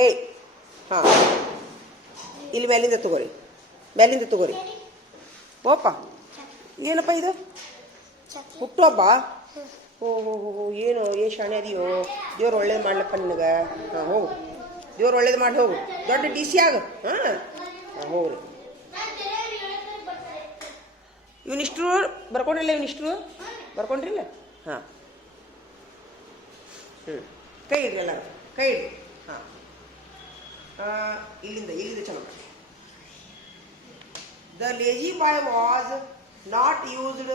ಏಯ್ ಹಾಂ ಇಲ್ಲಿ ಮೇಲಿಂದ ತಗೋರಿ ಓಪ ಏನಪ್ಪ ಇದು ಹುಟ್ಟುಹಬ್ಬ ಓಹೋ ಏನು ಶಾಣೆ ಅದೆಯೋ ದೇವ್ರು ಒಳ್ಳೇದು ಮಾಡ್ಲಪ್ಪ ನಿನಗೆ ಹಾಂ ಹೋಗು ದೇವ್ರು ಒಳ್ಳೇದು ಮಾಡಿ ಹೋಗು ದೊಡ್ಡ ಡಿ ಸಿ ಆಗ ಹಾಂ ಹೋಗ್ರಿ ಇವನಿಷ್ಟು ಬರ್ಕೊಂಡಿಲ್ಲ ಬರ್ಕೊಂಡ್ರಿಲ್ಲ ಹಾಂ ಕೈ ಇಡ್ರಿ ಎಲ್ಲ ಕೈ ಇಡ್ರಿ ಹಾಂ ಇಲ್ಲಿಂದ ಚಲೋ The lazy boy was not used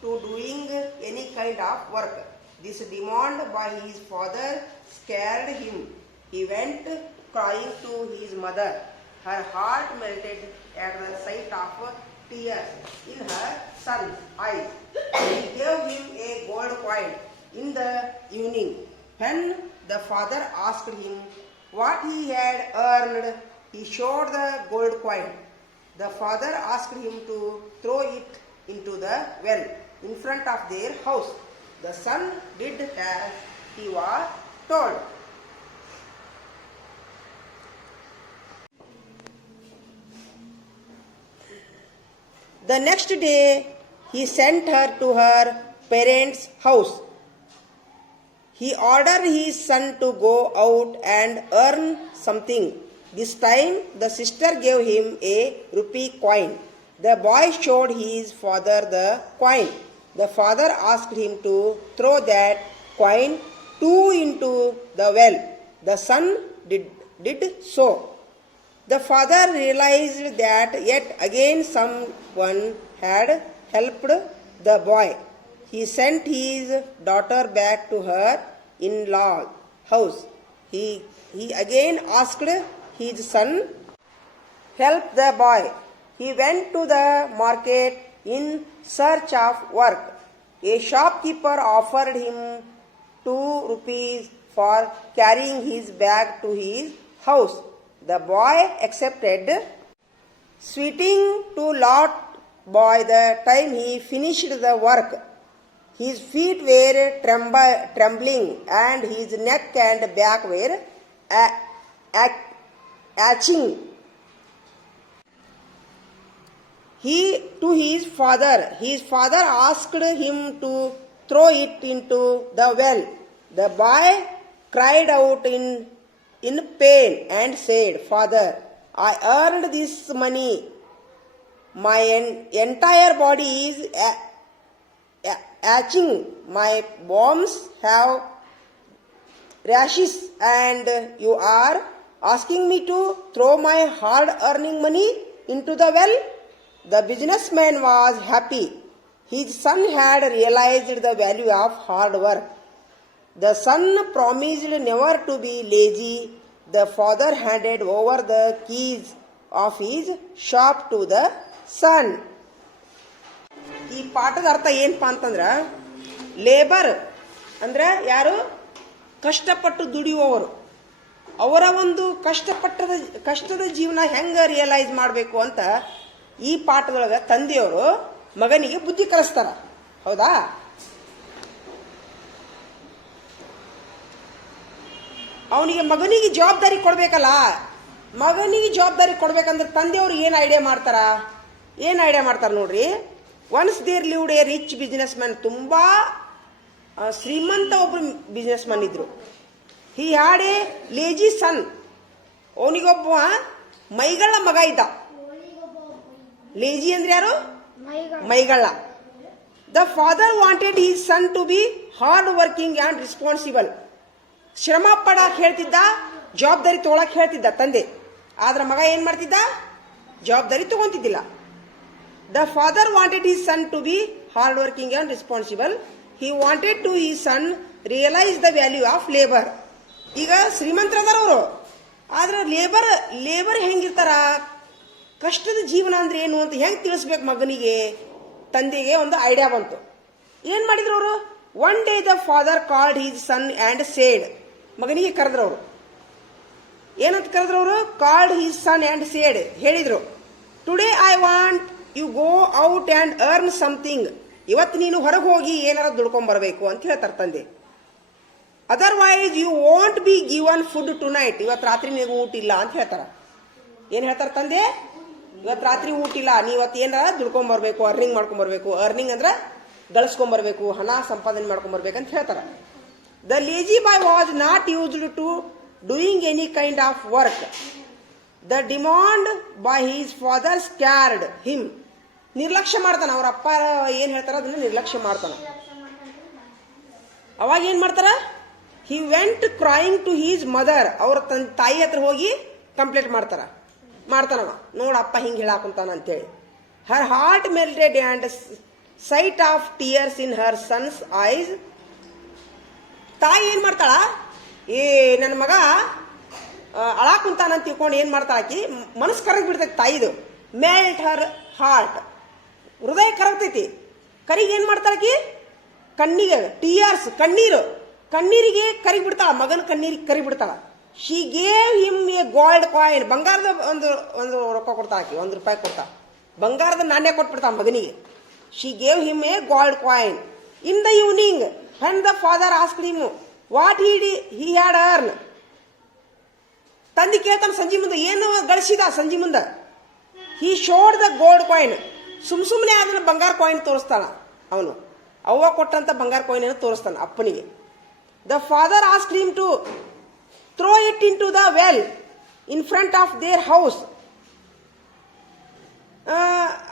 to doing any kind of work. This demand by his father scared him. He went crying to his mother. Her heart melted at the sight of tears in her son's eyes. He gave him a gold coin in the evening. When the father asked him what he had earned, he showed the gold coin. The father asked him to throw it into the well in front of their house. The son did as he was told. The next day, he sent her to her parents' house. He ordered his son to go out and earn something. This time, the sister gave him a rupee coin. The boy showed his father the coin. The father asked him to throw that coin too into the well. The son did so. The father realized that yet again someone had helped the boy. He sent his daughter back to her in-law's house. He again asked his son help the boy. He went to the market in search of work. A shopkeeper offered him 2 rupees for carrying his bag to his house. The boy accepted, sweating to lot by the time he finished the work. His feet were trembling and his neck and back were aching. To his father asked him to throw it into the well. The boy cried out in pain and said, "Father, I earned this money. My entire body is aching. My bones have rashes, and you are asking me to throw my hard-earning money into the well?" The businessman was happy. His son had realized the value of hard work. The son promised never to be lazy. The father handed over the keys of his shop to the son. ಈ ಪಾಠದ ಅರ್ಥ ಏನಪ್ಪ ಅಂತಂದ್ರೆ, labour ಅಂದ್ರೆ ಯಾರು ಕಷ್ಟಪಟ್ಟು ದುಡಿಯುವವರು, ಅವರ ಒಂದು ಕಷ್ಟದ ಜೀವನ ಹೆಂಗ ರಿಯಲೈಸ್ ಮಾಡಬೇಕು ಅಂತ ಈ ಪಾಠದೊಳಗೆ ತಂದೆಯವರು ಮಗನಿಗೆ ಬುದ್ಧಿ ಕಲಿಸ್ತಾರ. ಹೌದಾ? ಮಗನಿಗೆ ಜವಾಬ್ದಾರಿ ಕೊಡ್ಬೇಕಲ್ಲ. ಮಗನಿಗೆ ಜವಾಬ್ದಾರಿ ಕೊಡ್ಬೇಕಂದ್ರೆ ತಂದೆಯವರು ಏನು ಐಡಿಯಾ ಮಾಡ್ತಾರ ನೋಡ್ರಿ. Once there lived a rich business man, ತುಂಬಾ ಶ್ರೀಮಂತ ಒಬ್ರು ಬಿಸ್ನೆಸ್ ಮ್ಯಾನ್ ಇದ್ರು. He had a lazy son, ಅವನಿಗೊಬ್ಬ ಮೈಗಳ್ಳ ಮಗ ಇದ್ದ. ಲೇಜಿ ಅಂದ್ರೆ ಯಾರು? ಮೈಗಳ್ಳ. The father wanted his son to be hard working and responsible. ಶ್ರಮ ಪಡಕ್ ಹೇಳ್ತಿದ್ದ, ಜವಾಬ್ದಾರಿ ತಗೊಳಕ್ ಹೇಳ್ತಿದ್ದ ತಂದೆ. ಆದ್ರ ಮಗ ಏನ್ ಮಾಡ್ತಿದ್ದ? ಜವಾಬ್ದಾರಿ ತಗೊಂತಿದ್ದಿಲ್ಲ. The father wanted his son to be hard working and responsible. He wanted to his son realise the value of labour. ಈಗ ಶ್ರೀಮಂತರದಾರ ಅವರು, ಆದ್ರೆ ಲೇಬರ್ ಹೆಂಗಿರ್ತಾರ, ಕಷ್ಟದ ಜೀವನ ಅಂದ್ರೆ ಏನು ಅಂತ ಹೆಂಗ್ ತಿಳಿಸ್ಬೇಕು ಮಗನಿಗೆ. ತಂದೆಗೆ ಒಂದು ಐಡಿಯಾ ಬಂತು. ಏನ್ ಮಾಡಿದ್ರು ಅವರು? One day the father called his son and said, ಮಗನಿಗೆ ಕರೆದ್ರವರು. ಏನಂತ ಕರೆದ್ರವರು? Called his son and said, ಹೇಳಿದ್ರು, today I want you go out and earn something. ಇವತ್ತು ನೀನು ಹೊರಗೆ ಹೋಗಿ ಏನಾರ ದುಡ್ಕೊಂಡ್ ಬರಬೇಕು ಅಂತ ಹೇಳ್ತಾರೆ ತಂದೆ. Otherwise you won't be given food tonight. ಇವತ್ತು ರಾತ್ರಿ ನೀವು ಊಟ ಇಲ್ಲ ಅಂತ ಹೇಳ್ತಾರ. ಏನು ಹೇಳ್ತಾರ ತಂದೆ? ಇವತ್ತು ರಾತ್ರಿ ಊಟ ಇಲ್ಲ, ನೀವು ಇವತ್ತು ಏನಾರ ದುಡ್ಕೊಂಬರ್ಬೇಕು, ಅರ್ನಿಂಗ್ ಮಾಡ್ಕೊಂಬರ್ಬೇಕು. ಅರ್ನಿಂಗ್ ಅಂದ್ರೆ ಗಳಿಸ್ಕೊಂಬರ್ಬೇಕು, ಹಣ ಸಂಪಾದನೆ ಮಾಡ್ಕೊಂಬರ್ಬೇಕು ಅಂತ ಹೇಳ್ತಾರ. The lazy boy was not used to doing any kind of work. The demand by his father scared him. ನಿರ್ಲಕ್ಷ್ಯ ಮಾಡ್ತಾನ. ಅವ್ರ ಅಪ್ಪ ಏನು ಹೇಳ್ತಾರ ಅದನ್ನ ನಿರ್ಲಕ್ಷ್ಯ ಮಾಡ್ತಾನ. ಅವಾಗ ಏನು ಮಾಡ್ತಾರ? He went crying to his mother. ಅವ್ರ ತಾಯಿ ಹತ್ರ ಹೋಗಿ ಕಂಪ್ಲೇಂಟ್ ಮಾಡ್ತಾನವ, ನೋಡಪ್ಪ ಹಿಂಗೆ ಹೇಳಾಕುಂತಾನ ಅಂತೇಳಿ. Her heart melted and sight of tears in her son's eyes. ತಾಯಿ ಏನು ಮಾಡ್ತಾಳ? ಏ ನನ್ನ ಮಗ ಅಳಾಕುಂತಾನಂತ ತಿಳ್ಕೊಂಡು ಏನು ಮಾಡ್ತಾಳ ಆಕಿ? ಮನಸ್ಸು ಕರಗಿ ಬಿಡ್ತೈತಿ ತಾಯಿದು. ಮೆಲ್ಟ್ ಹರ್ ಹಾರ್ಟ್, ಹೃದಯ ಕರಗ್ತೈತಿ. ಕರಿಗೆ ಏನು ಮಾಡ್ತಾಳಕಿ? ಕಣ್ಣಿಗೆ ಟಿಯರ್ಸ್, ಕಣ್ಣೀರಿಗೆ ಕರಿಗಿ ಬಿಡ್ತಾಳ. ಮಗನ ಕಣ್ಣೀರಿಗೆ ಕರಿ ಬಿಡ್ತಾಳ. She gave him a gold coin. ಬಂಗಾರದ ಒಂದು ರೊಕ್ಕ ಕೊಡ್ತಾಳ ಆಕಿ, ₹1 ಕೊಡ್ತಾಳ. ಬಂಗಾರದ ನಾಣ್ಯ ಕೊಟ್ಬಿಡ್ತಾಳ ಮಗನಿಗೆ. She gave him a gold coin. In the evening when the father asked him what he had earned. ತಂದೆ ಕೇಳ್ತಾನ ಸಂಜೆ ಮುಂದೆ, ಏನು ಗಳಿಸಿದ ಸಂಜೆ ಮುಂದೆ? he showed the gold coin. ಸುಮ್ಮನೆ ಅದನ್ನ ಬಂಗಾರ ಕಾಯಿನ್ ತೋರಿಸ್ತಾನ ಅವನು. ಅವ್ವ ಕೊಟ್ಟಂತ ಬಂಗಾರ ಕಾಯಿನ್ ಅನ್ನು ತೋರಿಸ್ತಾನ ಅಪ್ಪನಿಗೆ. the father asked him to throw it into the well in front of their house.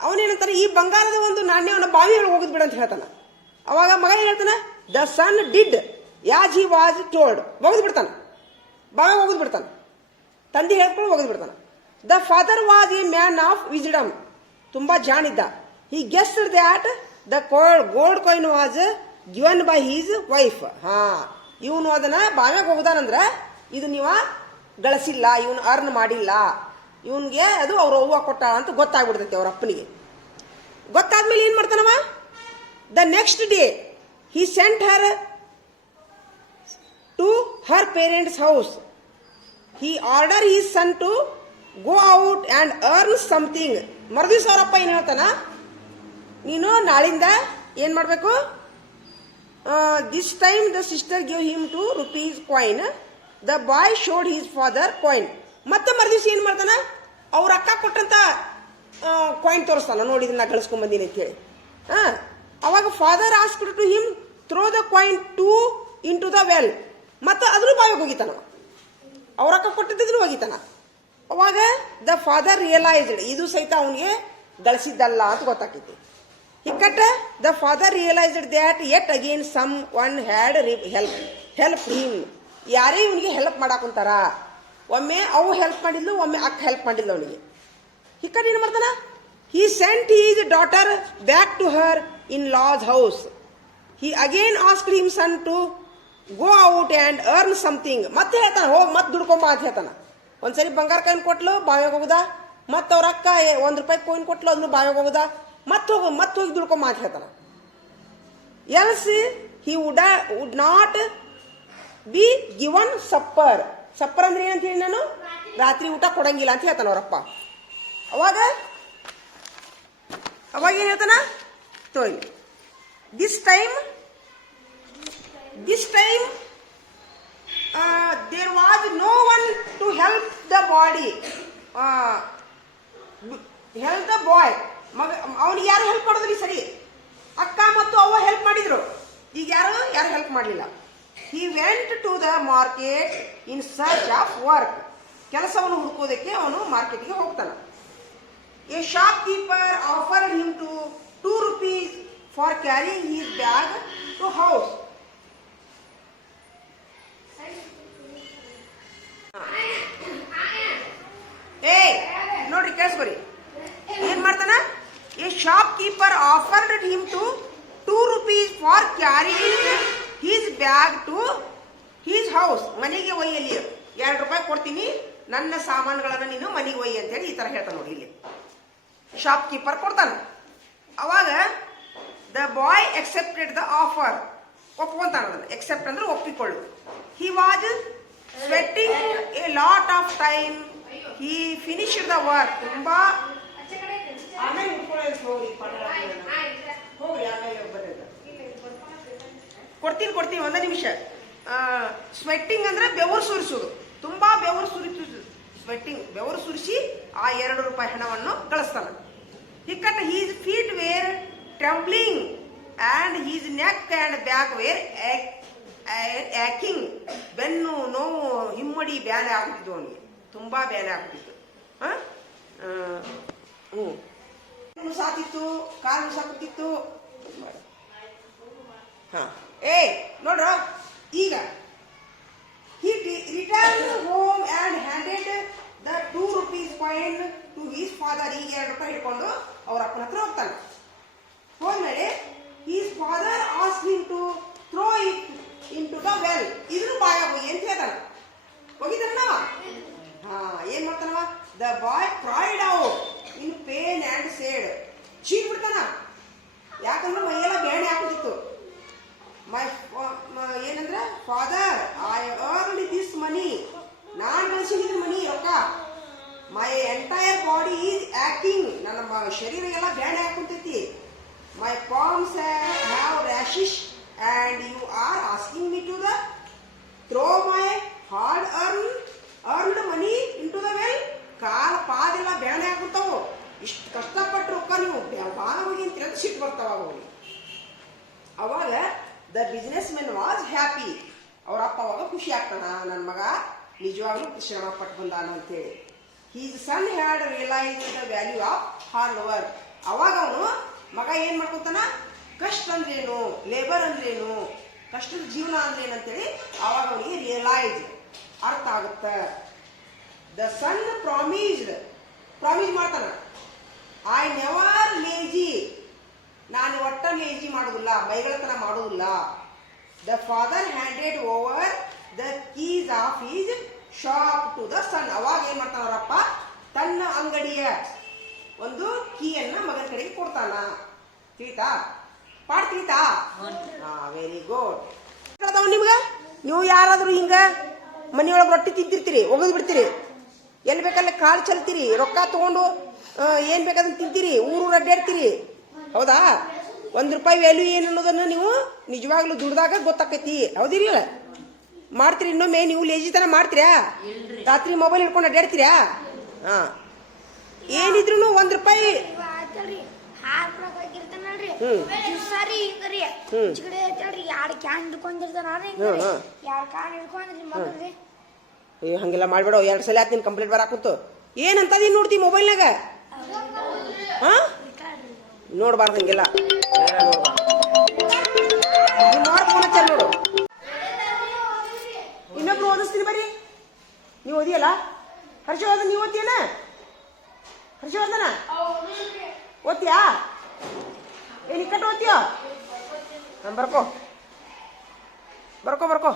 ಅವನೇನಂತಾನೆ, ಈ ಬಂಗಾರದ ಒಂದು ನಾಣ್ಯವನ್ನು ಬಾವಿಯಲ್ಲಿ ಹೋಗಿದ್ ಬಿಡ ಅಂತ ಹೇಳ್ತಾನ. ಅವಾಗ ಮಗ ಏನ್ ಹೇಳ್ತಾನ? The son did as he was told. ಒಗದ್ ಬಿಡ್ತಾನ, ಬಾವಿ ಹೋಗದ್ ಬಿಡ್ತಾನ. ತಂದೆ ಹೇಳ್ಕೊಂಡು ಒಗದ್ ಬಿಡ್ತಾನ. The father was a man of wisdom. ತುಂಬಾ ಜಾಣಿದ್ದ. He guessed that the gold coin was given by his wife. ಹಾ, ಇವನು ಅದನ್ನ ಬಾವ್ಯಾಗ ಹೋಗುದಾನಂದ್ರ ಇದು ನೀವ ಗಳಿಸಿಲ್ಲ, ಇವನು ಅರ್ನ್ ಮಾಡಿಲ್ಲ, ಇವನ್ಗೆ ಅದು ಅವ್ರ ಅವ್ವ ಕೊಟ್ಟಾಳ ಅಂತ ಗೊತ್ತಾಗ್ಬಿಡ್ತೈತಿ ಅವ್ರ ಅಪ್ಪನಿಗೆ. ಗೊತ್ತಾದ್ಮೇಲೆ ಏನ್ ಮಾಡ್ತಾನವ? The next day he sent her to her parents' house. He ordered his son to go out and earn something. ಮರುದಿವ್ಸ ಅವರಪ್ಪ ಏನು ಹೇಳ್ತಾನ? ನೀನು ನಾಳಿಂದ ಏನು ಮಾಡಬೇಕು? This time the sister give him ₹2 coin. The boy showed his father coin. ಮತ್ತೆ ಮರುದಿವ್ಸ ಏನು ಮಾಡ್ತಾನ? ಅವ್ರ ಅಕ್ಕ ಕೊಟ್ಟಂತ ಕಾಯಿನ್ ತೋರಿಸ್ತಾನ, ನೋಡಿ ಇದನ್ನ ಗಳಿಸ್ಕೊಂಡ್ ಬಂದೀನಿ ಅಂತ ಹೇಳಿ. ಅವಾಗ father asked to him throw the coin into the well. ಮತ್ತೆ ಅದ್ರ ಬಾವಿಗೆ ಹೋಗಿತಾನ. ಅವ್ರಕ್ಕ ಕೊಟ್ಟಿದ್ದನ್ನು ಹೋಗಿತಾನ. ಅವಾಗ ದ ಫಾದರ್ ರಿಯಲೈಸ್ಡ್, ಇದು ಸಹಿತ ಅವನಿಗೆ ಗಳಿಸಿದ್ದಲ್ಲ ಅಂತ ಗೊತ್ತಾಗ್ತೈತಿ. ಹಿಕ್ಕಟ್ಟ the father realised that yet again someone had help him. ಯಾರೇ ಇವನಿಗೆ ಹೆಲ್ಪ್ ಮಾಡಾಕುಂತಾರ. ಒಮ್ಮೆ ಅವು ಹೆಲ್ಪ್ ಮಾಡಿದ್ಲು, ಒಮ್ಮೆ ಅಕ್ಕ ಹೆಲ್ಪ್ ಮಾಡಿದ್ಲು ಅವನಿಗೆ. ಹಿಕ್ಕಟ್ ಏನು ಮಾಡ್ತಾನ? He sent his daughter back to her in laws house. He again asked his son to go out and earn something. ಮತ್ತೆ ಹೇಳ್ತಾನ, ಹೋಗಿ ಮತ್ತೆ ದುಡ್ಕೊಂಬ ಅಂತ ಹೇಳ್ತಾನ. ಒಂದ್ಸರಿ ಬಂಗಾರ ಕಾಯಿನ್ ಕೊಟ್ಲು, ಬಾವಿಗೆ ಹೋಗುದ. ಮತ್ತೆ ಅವ್ರ ಅಕ್ಕ ₹1 ಕಾಯಿನ್ ಕೊಟ್ಲು, ಅದನ್ನು ಬಾವಿಗೆ ಹೋಗುದ. ಮತ್ತೆ ಹೋಗಿ ದುಡ್ಕೊಂಬ ಅಂತ ಹೇಳ್ತಾನ. Else he would not be given supper. Supper ಅಂದ್ರೆ ಏನಂತ ಹೇಳಿ ನಾನು? ರಾತ್ರಿ ಊಟ ಕೊಡಂಗಿಲ್ಲ ಅಂತ ಹೇಳ್ತಾನ ಅವರಪ್ಪ. ಅವಾಗ ಏನ್ ಹೇಳ್ತಾನ? ತೋರಿ This time there was no one to help the body, help the boy. ಅವನಿಗೆ ಯಾರು ಹೆಲ್ಪ್ ಮಾಡೋದ್ರಿ? ಸರಿ, ಅಕ್ಕ ಮತ್ತು ಅವ್ವ ಹೆಲ್ಪ್ ಮಾಡಿದ್ರು. ಈಗ ಯಾರು ಹೆಲ್ಪ್ ಮಾಡಲಿಲ್ಲ. He went to the market in search of work. ಕೆಲಸವನ್ನು ಹುಡುಕೋದಕ್ಕೆ ಅವನು ಮಾರ್ಕೆಟ್ಗೆ ಹೋಗ್ತಾನ. A shopkeeper offered him to ₹2 for carrying his bag to house. Hey, ನೋಡ್ರಿ ಕೇಳಿಸ್ಕೊರಿ. ಏನ್ ಮಾಡ್ತಾನ? A shopkeeper offered him to ₹2 for carrying his bag to his house. ಮನೆಗೆ ಒಯ್ಯಲಿ ₹2 ಕೊಡ್ತೀನಿ, ನನ್ನ ಸಾಮಾನುಗಳನ್ನ ನೀನು ಮನೆಗೆ ಒಯ್ಯಿ ಅಂತೇಳಿ ಈ ತರ ಹೇಳ್ತಾನ ನೋಡಿ. ಇಲ್ಲಿ ಶಾಪ್ ಕೀಪರ್ ಕೊಡ್ತಾನ. ಅವಾಗ the boy accepted the offer. ಒಪ್ಕೊಂತಾನ ಅದನ್ನ. ಎಕ್ಸೆಪ್ಟ್ ಅಂದ್ರೆ ಒಪ್ಪಿಕೊಳ್ಳು. He was sweating a lot of time. He finished the work. ತುಂಬಾ ಆಮೇಲೆ ಹೋಗ್ರಿ ಆಮೇಲೆ ಕೊಡ್ತೀನಿ 1 ನಿಮಿಷ. ಸ್ವೆಟ್ಟಿಂಗ್ ಅಂದ್ರೆ ಬೆವರು ಸುರಿಸೋದು, ತುಂಬಾ ಬೆವರು ಸುರಿಸು ಸ್ವೆಟ್ಟಿಂಗ್, ಬೆವರು ಸುರಿಸಿ ಆ 2 ರೂಪಾಯಿ ಹಣವನ್ನು ಗಳಿಸ್ತಾನೆ. He cut his feet were trembling and his neck and back were aching. ಬೆನ್ನು ನೋವು, ಹಿಮ್ಮಡಿ ಬ್ಯಾನೆ ಆಗ್ತಿತ್ತು ಅವನಿಗೆ, ತುಂಬಾ ಬ್ಯಾನೆ ಆಗ್ತಿತ್ತು. ಸಾತಿತ್ತು, ಕಾಲು ಸಾಕುತ್ತಿತ್ತು. ನೋಡ್ರ ಈಗ he returned home and handed the 2 rupees coin to his father. ಈಗ 2 ರೂಪಾಯಿ ಹಿಡ್ಕೊಂಡು ಅವ್ರ ಅಪ್ಪನ ಹತ್ರ ಹೋಗ್ತಾನೆ. ಹೋದ್ಮೇಲೆ his father asked him to throw it into the well. ಇದನ್ನು ಬಾಯ ಹೋಗಿ ಅಂತ ಹೇಳ್ತಾನೆ. ಹೋಗಿದ್ದಾನವ, ಏನ್ ಮಾಡ್ತಾನವ? The boy cried out in pain and said, ಚೀಟ್ ಬಿಡ್ತಾನ, ಯಾಕಂದ್ರೆ ಮೈಯೆಲ್ಲ ಬೇಣೆ ಹಾಕುತ್ತಿತ್ತು. ಏನಂದ್ರೆ, father I earned this money, ನಾನ್ ಗಳಿಸಿದ ಮನಿ ರೊಕ್ಕ. My entire body is aching, ನನ್ನ ಶರೀರ ಎಲ್ಲ ಬೇಣೆ ಹಾಕುತ್ತೈತಿ. My palms have rashes and you are asking me to throw my hard earned money into the well. ಪಾದೆಲ್ಲ ಬೇಣೆ ಹಾಕುತ್ತಾವು, ಇಷ್ಟು ಕಷ್ಟಪಟ್ಟು ರೊಕ್ಕ ನೀವು ಬಾನ ಹೋಗಿ ಅಂತ ಹೇಳಿ ಸಿಟ್ಟು ಬರ್ತಾವ ಅವನಿಗೆ. ಅವಾಗ the business men was happy, ಅವ್ರ ಅಪ್ಪ ಅವಾಗ ಖುಷಿ ಆಗ್ತಾನ, ನನ್ನ ಮಗ ನಿಜವಾಗ್ಲೂ ಶ್ರಮ ಪಟ್ಟು ಬಂದಾನ ಅಂತೇಳಿ. His son had realise the value of hard work. ಅವಾಗ ಅವನು ಮಗ ಏನ್ ಮಾಡ್ಕೊತಾನ, ಕಷ್ಟ ಅಂದ್ರೇನು, ಲೇಬರ್ ಅಂದ್ರೇನು, ಕಷ್ಟದ ಜೀವನ ಅಂದ್ರೇನು ಅಂತೇಳಿ ಅವಾಗ ಅವನಿಗೆ ರಿಯಲೈಸ್ ಅರ್ಥ ಆಗುತ್ತ. ದ ಸನ್ ಪ್ರಾಮಿಸ್ ಮಾಡ್ತಾನ, ಐ ನೆವರ್ ಲೇಜಿ, ನಾನು ಒಟ್ಟ ಲೇಜಿ ಮಾಡುದಿಲ್ಲ, ಮೈಗಳತನ ಮಾಡುವುದಿಲ್ಲ. The father handed over the keys of his shop to the son. ಅವಾಗ ಏನ್ ಮಾಡ್ತಾನ ಅವರಪ್ಪ, ತನ್ನ ಅಂಗಡಿಯ ಒಂದು ಕೀಯನ್ನ ಮಗನ ಕಡೆಗೆ ಕೊಡ್ತಾನ. ತಿಳಿತಾ? ಪಾಡ್ ತಿಳಿತಾ? Very good. ನಿಮ್ಗ ನೀವು ಯಾರಾದ್ರೂ ಹಿಂಗ ಮನೆಯೊಳಗೆ ರೊಟ್ಟಿ ತಿಂತಿರ್ತೀರಿ, ಒಗದ್ ಬಿಡ್ತೀರಿ, ಎಲ್ಲಿ ಬೇಕಲ್ಲ ಕಾಳು ಚಲ್ತೀರಿ, ರೊಕ್ಕ ತಗೊಂಡು ಏನ್ ಬೇಕಾದ್ರೆ ತಿಂತೀರಿ, ಊರು ಅಡ್ಡಾಡ್ತೀರಿ, ಹೌದಾ? 1 ರೂಪಾಯಿ ವ್ಯಾಲ್ಯೂ ಏನು ಅನ್ನೋದನ್ನ ನೀವು ನಿಜವಾಗ್ಲೂ ದುಡ್ದಾಗ ಗೊತ್ತಾಕೈತಿ, ಹೌದಿರಿ? ಮಾಡ್ತೀರಿ? ಇನ್ನೊಮ್ಮೆ ನೀವು ಲೇಜಿತನ ಮಾಡ್ತೀರಾ? ರಾತ್ರಿ ಮೊಬೈಲ್ ಹಿಡ್ಕೊಂಡು ಅಡ್ಡಾಡ್ತೀರಾ? ಏನಿದ್ರು 1 ರೂಪಾಯಿ ಹಂಗೆಲ್ಲ ಮಾಡ್ಬೇಡ. 2 ಸಲ ಆತ್ ನಿನ್ ಕಂಪ್ಲೇಂಟ್ ಬರಾಕುಂತು. ಏನಂತದಿ ನೋಡ್ತಿ ಮೊಬೈಲ್ನಾಗ? ನೋಡ್ಬಾರ್ದು ಹಂಗೆಲ್ಲ, ನೋಡು. ಇನ್ನೊಬ್ರು ಓದಿಸ್ತೀನಿ ಬರ್ರಿ. ನೀವು ಓದಿಯಲ್ಲ? ಹರ್ಷವರ್ಧನ್ ನೀವು ಓದ್ತೀಯನ? ಹರ್ಷವರ್ಧನ ಓದ್ತೀಯಾ? ಏನ್ ಇಕ್ಕಟ್ಟು ಓದ್ತೀಯ? ಬರ್ಕೋ ಬರ್ಕೋ ಬರ್ಕೋ.